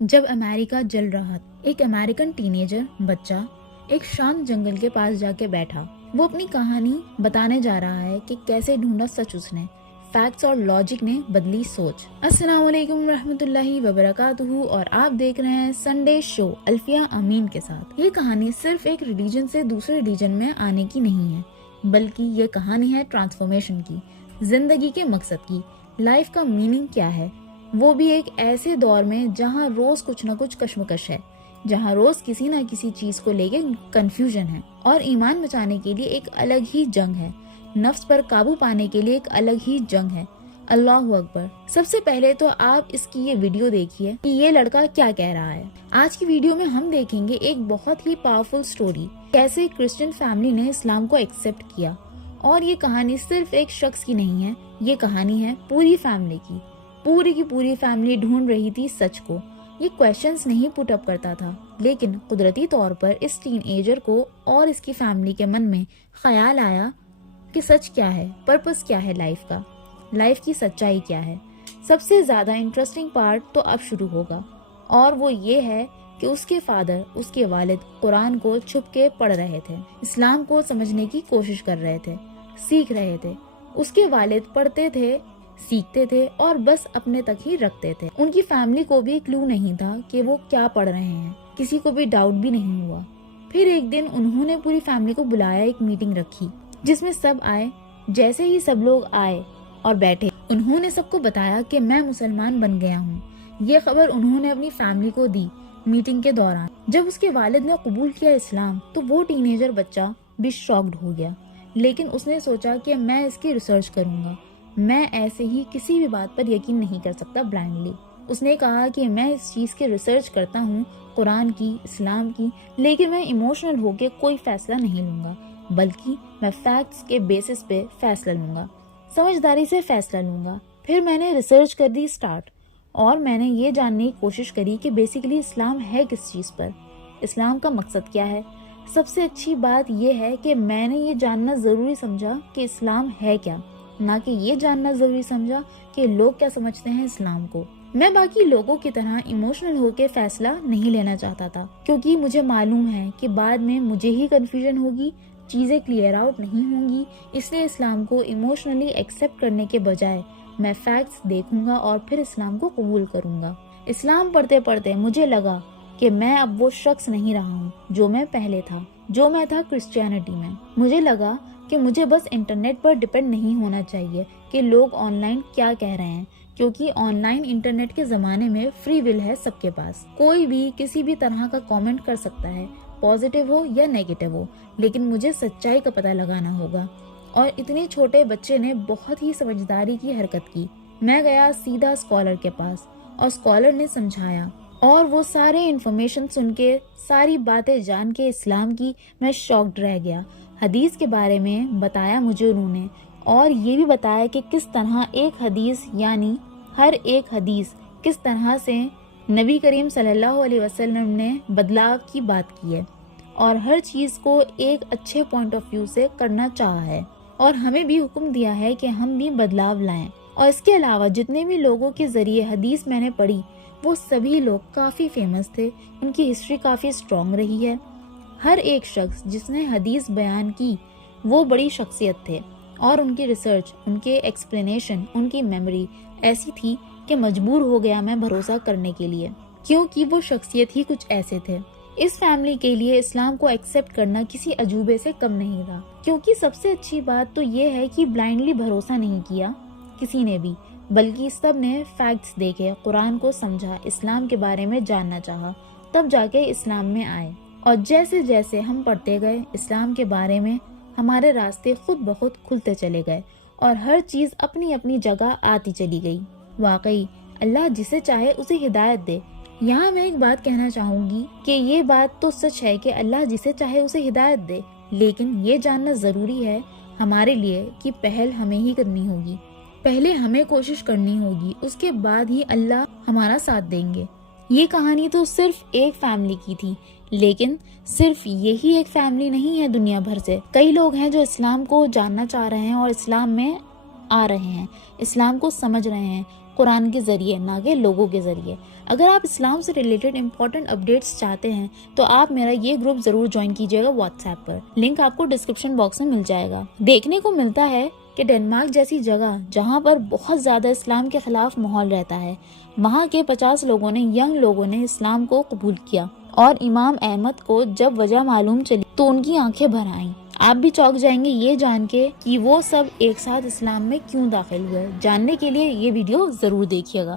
جب امریکہ جل رہا تھا، ایک امریکن ٹینیجر بچہ ایک شانت جنگل کے پاس جا کے بیٹھا۔ وہ اپنی کہانی بتانے جا رہا ہے کہ کیسے ڈھونڈا سچ اس نے، فیکٹس اور لاجک نے بدلی سوچ۔ السلام علیکم ورحمۃ اللہ وبرکاتہ، اور آپ دیکھ رہے ہیں سنڈے شو الفیہ امین کے ساتھ۔ یہ کہانی صرف ایک ریلیجن سے دوسرے ریلیجن میں آنے کی نہیں ہے، بلکہ یہ کہانی ہے ٹرانسفارمیشن کی، زندگی کے مقصد کی، لائف کا میننگ کیا ہے، وہ بھی ایک ایسے دور میں جہاں روز کچھ نہ کچھ کشمکش ہے، جہاں روز کسی نہ کسی چیز کو لے کے کنفیوژن ہے، اور ایمان بچانے کے لیے ایک الگ ہی جنگ ہے، نفس پر قابو پانے کے لیے ایک الگ ہی جنگ ہے۔ اللہ اکبر۔ سب سے پہلے تو آپ اس کی یہ ویڈیو دیکھیے کہ یہ لڑکا کیا کہہ رہا ہے۔ آج کی ویڈیو میں ہم دیکھیں گے ایک بہت ہی پاورفل سٹوری، کیسے کرسچن فیملی نے اسلام کو ایکسپٹ کیا، اور یہ کہانی صرف ایک شخص کی نہیں ہے، یہ کہانی ہے پوری فیملی کی۔ پوری کی پوری فیملی ڈھونڈ رہی تھی سچ کو۔ یہ کویشچنز نہیں پٹ اپ کرتا تھا، لیکن قدرتی طور پر اس ٹین ایجر کو اور اس کی فیملی کے من میں خیال آیا کہ سچ کیا ہے، پرپس کیا ہے لائف کا، لائف کی سچائی کیا ہے۔ سب سے زیادہ انٹرسٹنگ پارٹ تو اب شروع ہوگا، اور وہ یہ ہے کہ اس کے فادر، اس کے والد قرآن کو چھپ کے پڑھ رہے تھے، اسلام کو سمجھنے کی کوشش کر رہے تھے، سیکھ رہے تھے۔ اس کے والد پڑھتے تھے، سیکھتے تھے، اور بس اپنے تک ہی رکھتے تھے۔ ان کی فیملی کو بھی کلو نہیں تھا کہ وہ کیا پڑھ رہے ہیں، کسی کو بھی ڈاؤٹ بھی نہیں ہوا۔ پھر ایک دن انہوں نے پوری فیملی کو بلایا، ایک میٹنگ رکھی جس میں سب آئے۔ جیسے ہی سب لوگ آئے اور بیٹھے، انہوں نے سب کو بتایا کہ میں مسلمان بن گیا ہوں۔ یہ خبر انہوں نے اپنی فیملی کو دی میٹنگ کے دوران۔ جب اس کے والد نے قبول کیا اسلام، تو وہ ٹینیجر بچہ بھی شاکڈ ہو گیا، لیکن اس نے سوچا کہ میں اس کی ریسرچ کروں گا، میں ایسے ہی کسی بھی بات پر یقین نہیں کر سکتا بلائنڈلی۔ اس نے کہا کہ میں اس چیز کی ریسرچ کرتا ہوں، قرآن کی، اسلام کی، لیکن میں ایموشنل ہو کے کوئی فیصلہ نہیں لوں گا، بلکہ میں فیکٹس کے بیسس پہ فیصلہ لوں گا، سمجھداری سے فیصلہ لوں گا۔ پھر میں نے ریسرچ کر دی اسٹارٹ، اور میں نے یہ جاننے کی کوشش کری کہ بیسیکلی اسلام ہے کس چیز پر، اسلام کا مقصد کیا ہے۔ سب سے اچھی بات یہ ہے کہ میں نے یہ جاننا ضروری سمجھا کہ اسلام ہے کیا، نہ کہ یہ جاننا ضروری سمجھا کہ لوگ کیا سمجھتے ہیں اسلام کو۔ میں باقی لوگوں کی طرح ایموشنل ہو کے فیصلہ نہیں لینا چاہتا تھا، کیونکہ مجھے معلوم ہے کہ بعد میں مجھے ہی کنفیوژن ہوگی، چیزیں کلیئر آؤٹ نہیں ہوں گی۔ اس لیے اسلام کو ایموشنلی ایکسیپٹ کرنے کے بجائے میں فیکٹس دیکھوں گا اور پھر اسلام کو قبول کروں گا۔ اسلام پڑھتے پڑھتے مجھے لگا کہ میں اب وہ شخص نہیں رہا ہوں جو میں پہلے تھا، جو میں تھا کرسچینٹی میں۔ مجھے لگا کہ مجھے بس انٹرنیٹ پر ڈپینڈ نہیں ہونا چاہیے کہ لوگ آن لائن کیا کہہ رہے ہیں، کیونکہ آن لائن انٹرنیٹ کے زمانے میں فری ول ہے سب کے پاس، کوئی بھی کسی بھی طرح کا کامنٹ کر سکتا ہے، پازیٹیو ہو یا نیگیٹیو ہو، لیکن مجھے سچائی کا پتہ لگانا ہوگا۔ اور اتنے چھوٹے بچے نے بہت ہی سمجھداری کی حرکت کی۔ میں گیا سیدھا اسکالر کے پاس، اور اسکالر نے سمجھایا، اور وہ سارے انفارمیشن سن کے، ساری باتیں جان کے اسلام کی، میں شاکڈ رہ گیا۔ حدیث کے بارے میں بتایا مجھے انہوں نے، اور یہ بھی بتایا کہ کس طرح ایک حدیث، یعنی ہر ایک حدیث کس طرح سے نبی کریم صلی اللہ علیہ وسلم نے بدلاؤ کی بات کی ہے، اور ہر چیز کو ایک اچھے پوائنٹ آف ویو سے کرنا چاہا ہے، اور ہمیں بھی حکم دیا ہے کہ ہم بھی بدلاؤ لائیں۔ اور اس کے علاوہ جتنے بھی لوگوں کے ذریعے حدیث میں نے پڑھی، وہ سبھی لوگ کافی فیمس تھے، ان کی ہسٹری کافی اسٹرانگ رہی ہے۔ ہر ایک شخص جس نے حدیث بیان کی وہ بڑی شخصیت تھے، اور ان کی ریسرچ، ان کے ایکسپلینیشن، ان کی میموری ایسی تھی کہ مجبور ہو گیا میں بھروسہ کرنے کے لیے، کیونکہ وہ شخصیت ہی کچھ ایسے تھے۔ اس فیملی کے لیے اسلام کو ایکسیپٹ کرنا کسی عجوبے سے کم نہیں تھا، کیونکہ سب سے اچھی بات تو یہ ہے کہ بلائنڈلی بھروسہ نہیں کیا کسی نے بھی، بلکہ سب نے فیکٹس دیکھے، قرآن کو سمجھا، اسلام کے بارے میں جاننا چاہا، تب جا کے اسلام میں آئے۔ اور جیسے جیسے ہم پڑھتے گئے اسلام کے بارے میں، ہمارے راستے خود بخود کھلتے چلے گئے، اور ہر چیز اپنی اپنی جگہ آتی چلی گئی۔ واقعی اللہ جسے چاہے اسے ہدایت دے۔ یہاں میں ایک بات کہنا چاہوں گی کہ یہ بات تو سچ ہے کہ اللہ جسے چاہے اسے ہدایت دے، لیکن یہ جاننا ضروری ہے ہمارے لیے کہ پہل ہمیں ہی کرنی ہوگی، پہلے ہمیں کوشش کرنی ہوگی، اس کے بعد ہی اللہ ہمارا ساتھ دیں گے۔ یہ کہانی تو صرف ایک فیملی کی تھی، لیکن صرف یہی ایک فیملی نہیں ہے، دنیا بھر سے کئی لوگ ہیں جو اسلام کو جاننا چاہ رہے ہیں اور اسلام میں آ رہے ہیں، اسلام کو سمجھ رہے ہیں قرآن کے ذریعے، نہ کہ لوگوں کے ذریعے۔ اگر آپ اسلام سے ریلیٹڈ امپورٹنٹ اپڈیٹس چاہتے ہیں تو آپ میرا یہ گروپ ضرور جوائن کیجیے گا واٹس ایپ پر، لنک آپ کو ڈسکرپشن باکس میں مل جائے گا۔ دیکھنے کو ملتا ہے کہ ڈنمارک جیسی جگہ جہاں پر بہت زیادہ اسلام کے خلاف ماحول رہتا ہے، وہاں کے 50 لوگوں نے، ینگ لوگوں نے اسلام کو قبول کیا، اور امام احمد کو جب وجہ معلوم چلی تو ان کی آنکھیں بھر آئیں۔ آپ بھی چونک جائیں گے یہ جان کے کہ وہ سب ایک ساتھ اسلام میں کیوں داخل ہوئے۔ جاننے کے لیے یہ ویڈیو ضرور دیکھیے گا۔